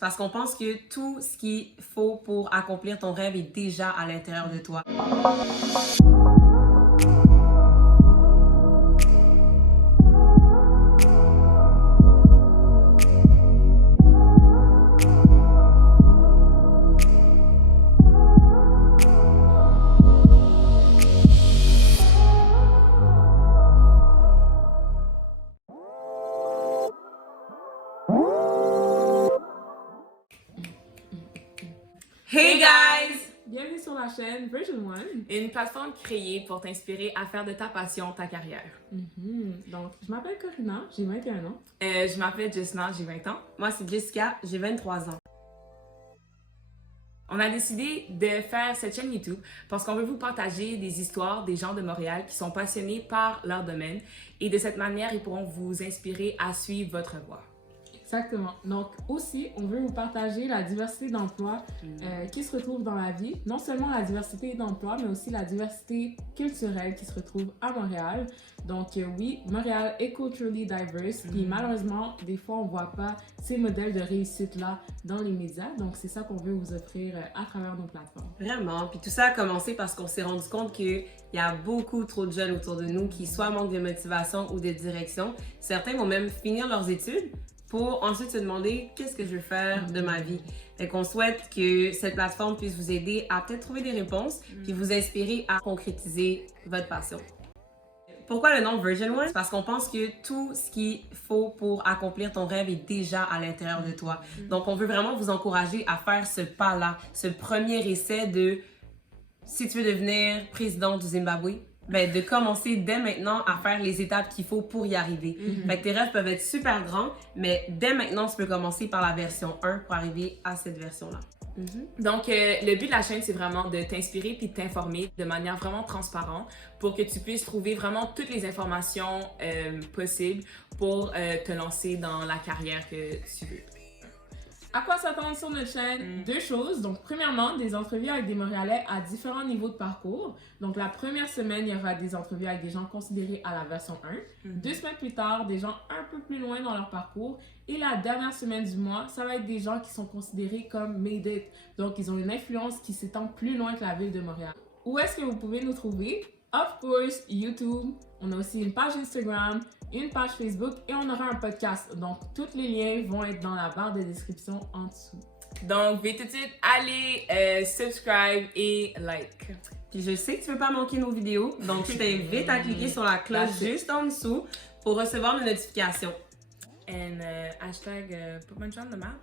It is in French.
C'est parce qu'on pense que tout ce qu'il faut pour accomplir ton rêve est déjà à l'intérieur de toi. Hey guys! Bienvenue sur la chaîne Version One. Une plateforme créée pour t'inspirer à faire de ta passion ta carrière. Donc, je m'appelle Corina, j'ai 21 ans. Je m'appelle Jessna, j'ai 20 ans. Moi, c'est Jessica, j'ai 23 ans. On a décidé de faire cette chaîne YouTube parce qu'on veut vous partager des histoires des gens de Montréal qui sont passionnés par leur domaine et de cette manière, ils pourront vous inspirer à suivre votre voie. Exactement. Donc, aussi, on veut vous partager la diversité d'emplois qui se retrouve dans la vie. Non seulement la diversité d'emplois, mais aussi la diversité culturelle qui se retrouve à Montréal. Donc, oui, Montréal est culturally diverse. Puis malheureusement, des fois, on ne voit pas ces modèles de réussite-là dans les médias. Donc, c'est ça qu'on veut vous offrir à travers nos plateformes. Vraiment. Puis tout ça a commencé parce qu'on s'est rendu compte qu'il y a beaucoup trop de jeunes autour de nous qui soit manquent de motivation ou de direction. Certains vont même finir leurs études pour ensuite se demander qu'est-ce que je veux faire de ma vie. Fait qu'on souhaite que cette plateforme puisse vous aider à peut-être trouver des réponses puis vous inspirer à concrétiser votre passion. Pourquoi le nom Version One? C'est parce qu'on pense que tout ce qu'il faut pour accomplir ton rêve est déjà à l'intérieur de toi. Donc, on veut vraiment vous encourager à faire ce pas-là, ce premier essai de si tu veux devenir président du Zimbabwe, ben, de commencer dès maintenant à faire les étapes qu'il faut pour y arriver. Fait que tes rêves peuvent être super grands, mais dès maintenant, tu peux commencer par la version 1 pour arriver à cette version-là. Donc, le but de la chaîne, c'est vraiment de t'inspirer puis de t'informer de manière vraiment transparente pour que tu puisses trouver vraiment toutes les informations possibles pour te lancer dans la carrière que tu veux. À quoi s'attendre sur notre chaîne? Deux choses. Donc, premièrement, des entrevues avec des Montréalais à différents niveaux de parcours. Donc, la première semaine, il y aura des entrevues avec des gens considérés à la version 1. 2 semaines plus tard, des gens un peu plus loin dans leur parcours. Et la dernière semaine du mois, ça va être des gens qui sont considérés comme made it. Donc, ils ont une influence qui s'étend plus loin que la ville de Montréal. Où est-ce que vous pouvez nous trouver? Of course, YouTube. On a aussi une page Instagram, une page Facebook et on aura un podcast. Donc, tous les liens vont être dans la barre de description en dessous. Donc, vite tout de suite, allez, subscribe et like. Puis je sais que tu veux pas manquer nos vidéos, donc je t'invite à cliquer sur la cloche juste en dessous pour recevoir nos notifications. And hashtag put my on the map.